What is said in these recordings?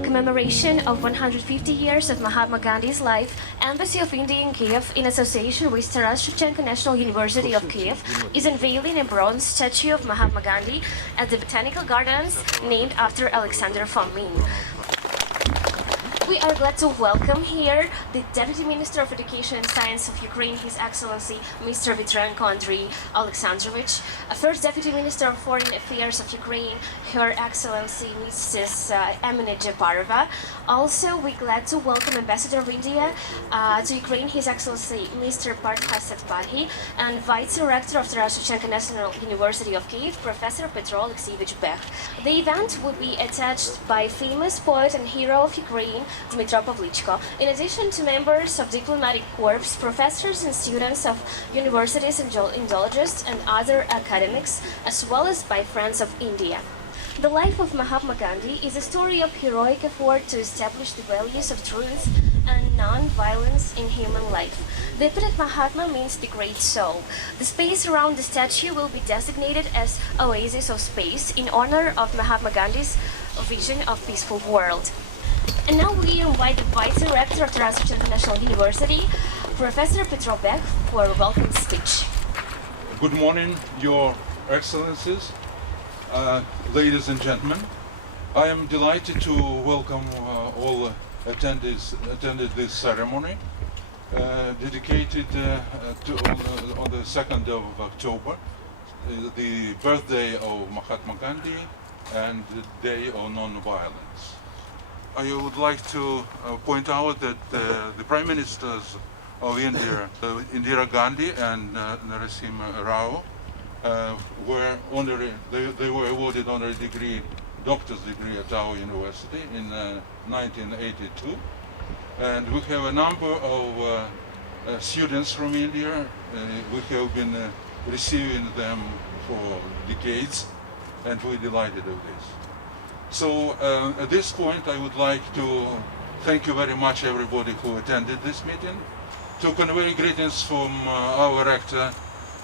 commemoration of 150 years of Mahatma Gandhi's life, Embassy of India in Kyiv, in association with Taras Shevchenko National University of Kyiv, is unveiling a bronze statue of Mahatma Gandhi at the Botanical Gardens, named after Alexander Fomin. We are glad to welcome here the Deputy Minister of Education and Science of Ukraine, His Excellency Mr. Vitrenko Andriy Alexandrovich, First Deputy Minister of Foreign Affairs of Ukraine, Her Excellency Mrs. Emine Japarova. Also, we're glad to welcome Ambassador of India to Ukraine, His Excellency Mr. Parthas Satpathy, and Vice Rector of Taras Shevchenko National University of Kyiv, Professor Petro Alexeyevich Bech. The event will be attached by famous poet and hero of Ukraine, Dmitro Pavlichko, in addition to members of diplomatic corps, professors and students of universities and Indologists and other academics, as well as by friends of India. The life of Mahatma Gandhi is a story of heroic effort to establish the values of truth and non-violence in human life. The epithet Mahatma means the great soul. The space around the statue will be designated as Oasis of Space in honor of Mahatma Gandhi's vision of peaceful world. And now we invite the Vice Rector of Taras Shevchenko National University, Professor Petro Bech, for a welcome speech. Good morning, Your Excellencies, ladies and gentlemen. I am delighted to welcome all attended this ceremony dedicated on the 2nd of October, the birthday of Mahatma Gandhi and the Day of Non-Violence. I would like to point out that the Prime Ministers of India, Indira Gandhi and Narasimha Rao, were awarded honorary degree, doctor's degree at our university in 1982. And we have a number of students from India. We have been receiving them for decades, and we're delighted with this. So at this point, I would like to thank you very much, everybody who attended this meeting, to convey greetings from our rector,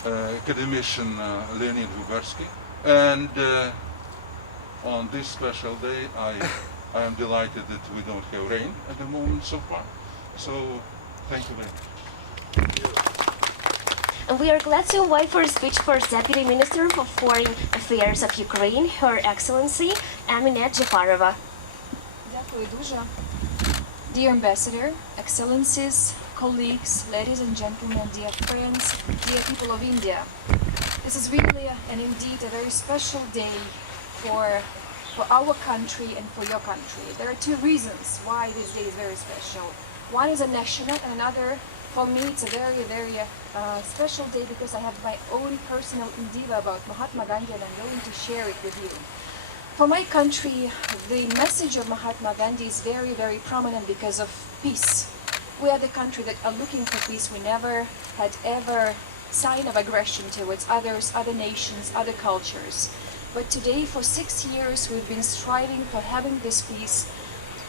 academician Leonid Vygotsky. And on this special day, I am delighted that we don't have rain at the moment so far. So thank you very much. And we are glad to invite for a speech First Deputy Minister for Foreign Affairs of Ukraine, Her Excellency Emine Japarova. Дякую дуже. Dear Ambassador, Excellencies, colleagues, ladies and gentlemen, dear friends, dear people of India. This is really and indeed a very special day for our country and for your country. There are two reasons why this day is very special. One is a national and another, for me, it's a very, very special day because I have my own personal endeavor about Mahatma Gandhi and I'm going to share it with you. For my country, the message of Mahatma Gandhi is very, very prominent because of peace. We are the country that are looking for peace. We never had ever sign of aggression towards others, other nations, other cultures. But today, for 6 years, we've been striving for having this peace,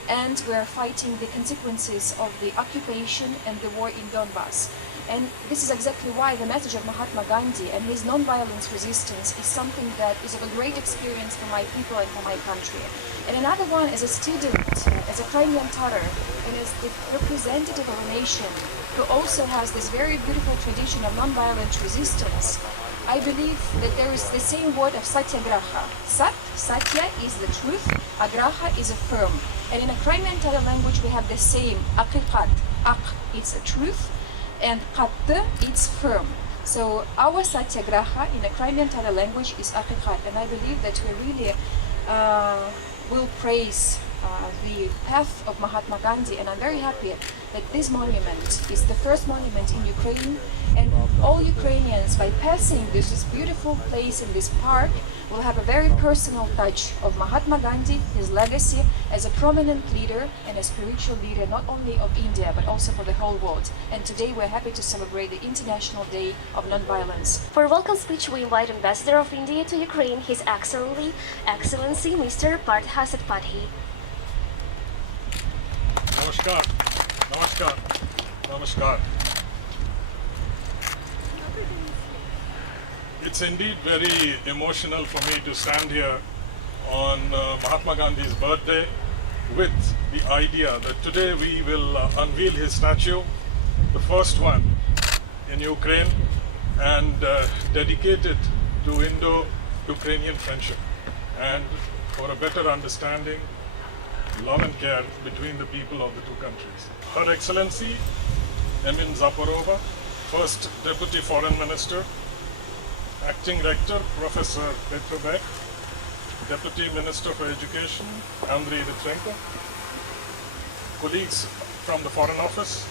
and we're fighting the consequences of the occupation and the war in Donbass. And this is exactly why the message of Mahatma Gandhi and his non-violence resistance is something that is of a great experience for my people and for my country. And another one, as a student, as a Crimean Tatar, and as the representative of a nation who also has this very beautiful tradition of non-violent resistance, I believe that there is the same word of satyagraha. Satya is the truth, agraha is a firm. And in a Crimean Tatar language we have the same, haqiqat, haq, it's the truth, and qat, it's firm. So our satyagraha in a Crimean Tatar language is haqiqat, and I believe that we really will praise the path of Mahatma Gandhi, and I'm very happy that this monument is the first monument in Ukraine, and all Ukrainians, by passing this beautiful place in this park, will have a very personal touch of Mahatma Gandhi, his legacy as a prominent leader and a spiritual leader not only of India but also for the whole world. And today we're happy to celebrate the International Day of Non-Violence. For a welcome speech, we invite Ambassador of India to Ukraine, His Excellency Mr. Parthas Satpathy. Namaskar, namaskar, namaskar. It's indeed very emotional for me to stand here on Mahatma Gandhi's birthday with the idea that today we will unveil his statue, the first one in Ukraine, and dedicate it to Indo-Ukrainian friendship and for a better understanding, love and care between the people of the two countries. Her Excellency Emin Zaporova, First Deputy Foreign Minister, Acting Rector Professor Petrobek, Deputy Minister for Education Andrei Vitrenko, colleagues from the Foreign Office,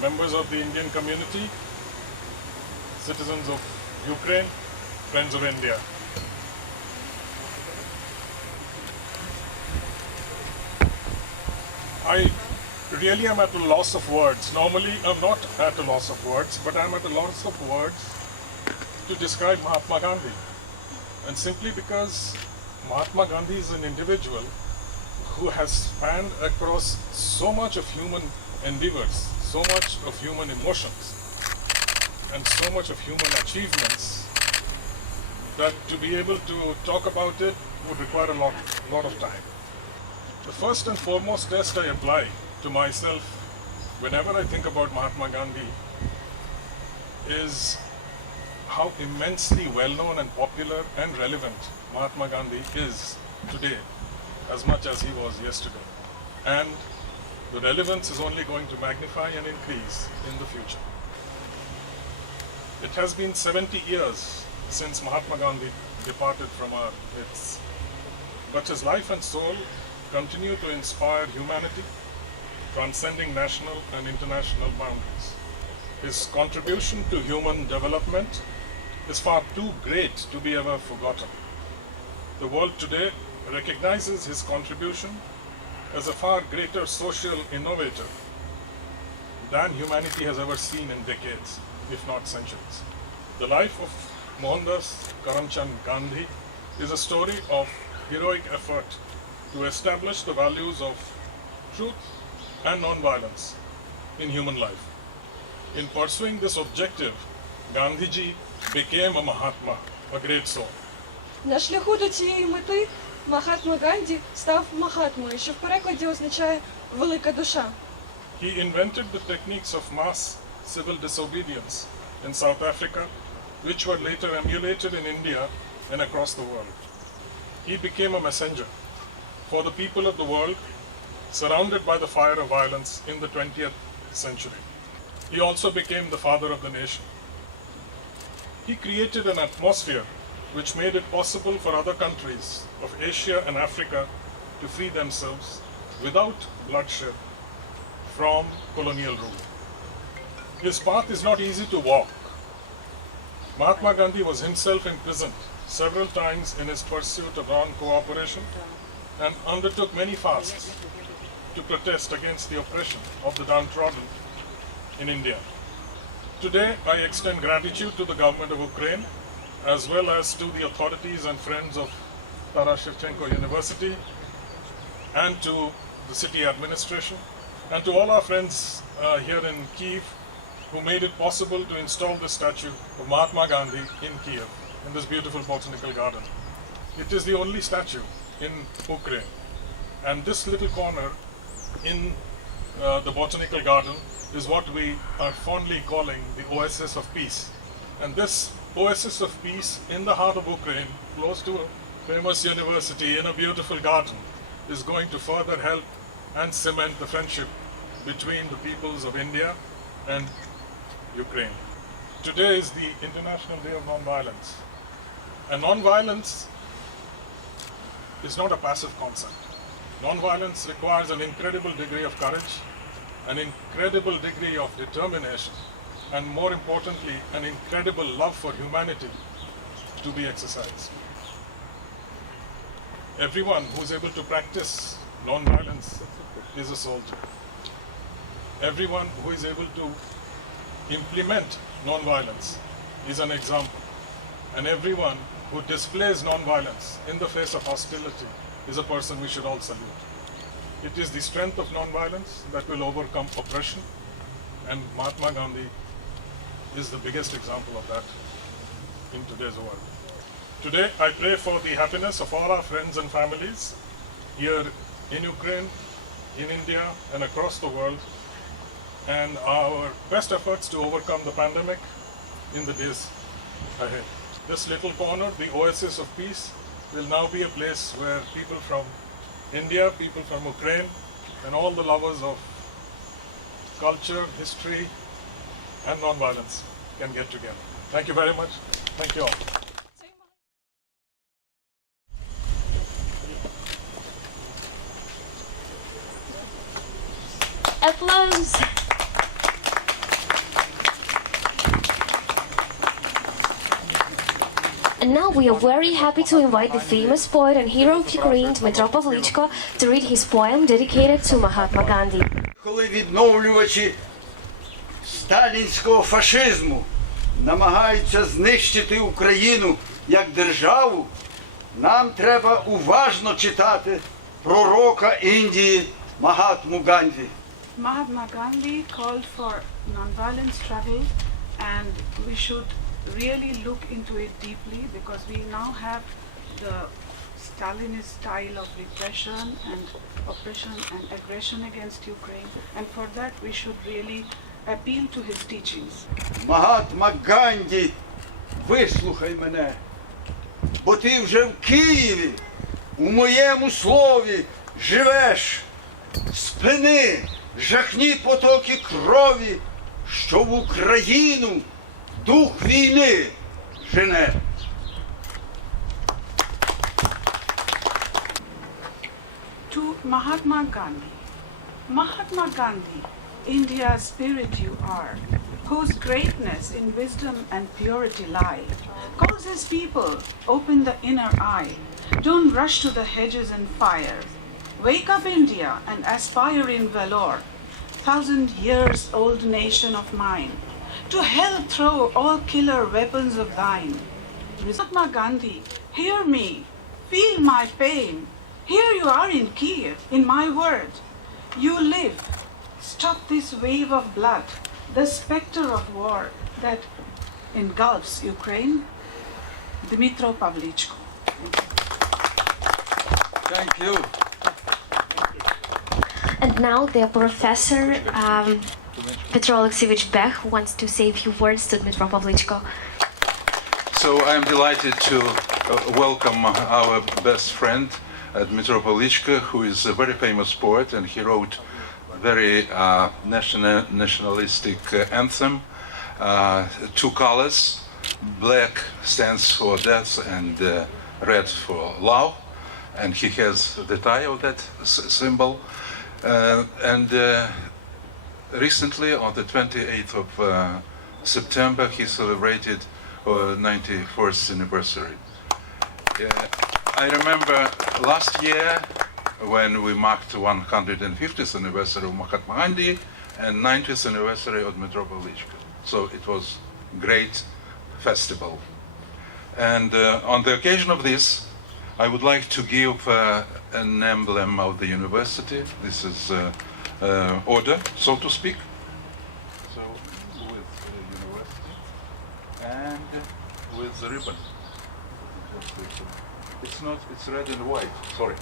members of the Indian community, citizens of Ukraine, friends of India. I really am at a loss of words. Normally I'm not at a loss of words, but I'm at a loss of words to describe Mahatma Gandhi. And simply because Mahatma Gandhi is an individual who has spanned across so much of human endeavors, so much of human emotions, and so much of human achievements, that to be able to talk about it would require a lot of time. The first and foremost test I apply to myself whenever I think about Mahatma Gandhi is how immensely well-known and popular and relevant Mahatma Gandhi is today, as much as he was yesterday. And the relevance is only going to magnify and increase in the future. It has been 70 years since Mahatma Gandhi departed from our midst, but his life and soul continue to inspire humanity, transcending national and international boundaries. His contribution to human development is far too great to be ever forgotten. The world today recognizes his contribution as a far greater social innovator than humanity has ever seen in decades, if not centuries. The life of Mohandas Karamchand Gandhi is a story of heroic effort to establish the values of truth and non-violence in human life. In pursuing this objective, Gandhiji became a Mahatma, a great soul. На шляху до цієї мети Махатма Ганді став Махатмою, що в перекладі означає «велика душа». He invented the techniques of mass civil disobedience in South Africa, which were later emulated in India and across the world. He became a messenger for the people of the world surrounded by the fire of violence in the 20th century. He also became the father of the nation. He created an atmosphere which made it possible for other countries of Asia and Africa to free themselves without bloodshed from colonial rule. His path is not easy to walk. Mahatma Gandhi was himself imprisoned several times in his pursuit of non-cooperation and undertook many fasts to protest against the oppression of the downtrodden in India. Today, I extend gratitude to the government of Ukraine as well as to the authorities and friends of Taras Shevchenko University and to the city administration and to all our friends here in Kyiv who made it possible to install the statue of Mahatma Gandhi in Kyiv, in this beautiful botanical garden. It is the only statue in Ukraine, and this little corner in the botanical garden is what we are fondly calling the oasis of peace. And this oasis of peace in the heart of Ukraine, close to a famous university in a beautiful garden, is going to further help and cement the friendship between the peoples of India and Ukraine. Today is the International Day of Non-Violence. And non-violence is not a passive concept. Non-violence requires an incredible degree of courage, an incredible degree of determination, and more importantly, an incredible love for humanity to be exercised. Everyone who is able to practice non-violence is a soldier. Everyone who is able to implement non-violence is an example. And everyone who displays non-violence in the face of hostility is a person we should all salute. It is the strength of non-violence that will overcome oppression, and Mahatma Gandhi is the biggest example of that in today's world. Today, I pray for the happiness of all our friends and families here in Ukraine, in India, and across the world, and our best efforts to overcome the pandemic in the days ahead. This little corner, the oasis of peace, will now be a place where people from India, people from Ukraine, and all the lovers of culture, history, and non-violence can get together. Thank you very much. Thank you all. Applause! And now we are very happy to invite the famous poet and hero of Ukraine, Dmytro Pavlichko, to read his poem dedicated to Mahatma Gandhi. Коли відновлювачі сталінського фашизму намагаються знищити Україну як державу, нам треба уважно читати пророка Індії Махатму Ганді. Mahatma Gandhi called for non-violent struggle, and we should really look into it deeply, because we now have the Stalinist style of repression and oppression and aggression against Ukraine, and for that we should really appeal to his teachings. Махатма Ганді, вислухай мене, бо ти вже в Києві, у моєму слові живеш. Спини жахні потоки крові, що в Україну дух війни жене. To Mahatma Gandhi. Mahatma Gandhi, India's spirit you are, whose greatness in wisdom and purity lie, calls his people, open the inner eye, don't rush to the hedges and fires. Wake up, India, and aspire in valor, 1,000 years old nation of mine. To hell throw all killer weapons of thine. Mahatma Gandhi, hear me, feel my pain. Here you are in Kyiv, in my word. You live. Stop this wave of blood, the specter of war that engulfs Ukraine. Dmytro Pavlichko. Thank you. And now the professor Petro Alexeyevich Bech wants to say a few words to Dmytro Pavlichko. So I am delighted to welcome our best friend, Dmytro Pavlichko, who is a very famous poet, and he wrote a very nationalistic anthem, two colors. Black stands for death and red for love, and he has the tie of that symbol. Recently, on the 28th of September, he celebrated 91st anniversary. I remember last year when we marked 150th anniversary of Mahatma Gandhi and 90th anniversary of Dmytro Pavlichko. So it was a great festival. And on the occasion of this, I would like to give an emblem of the university. This is order, so to speak. So with the university and with the ribbon. It's not, it's red and white, sorry.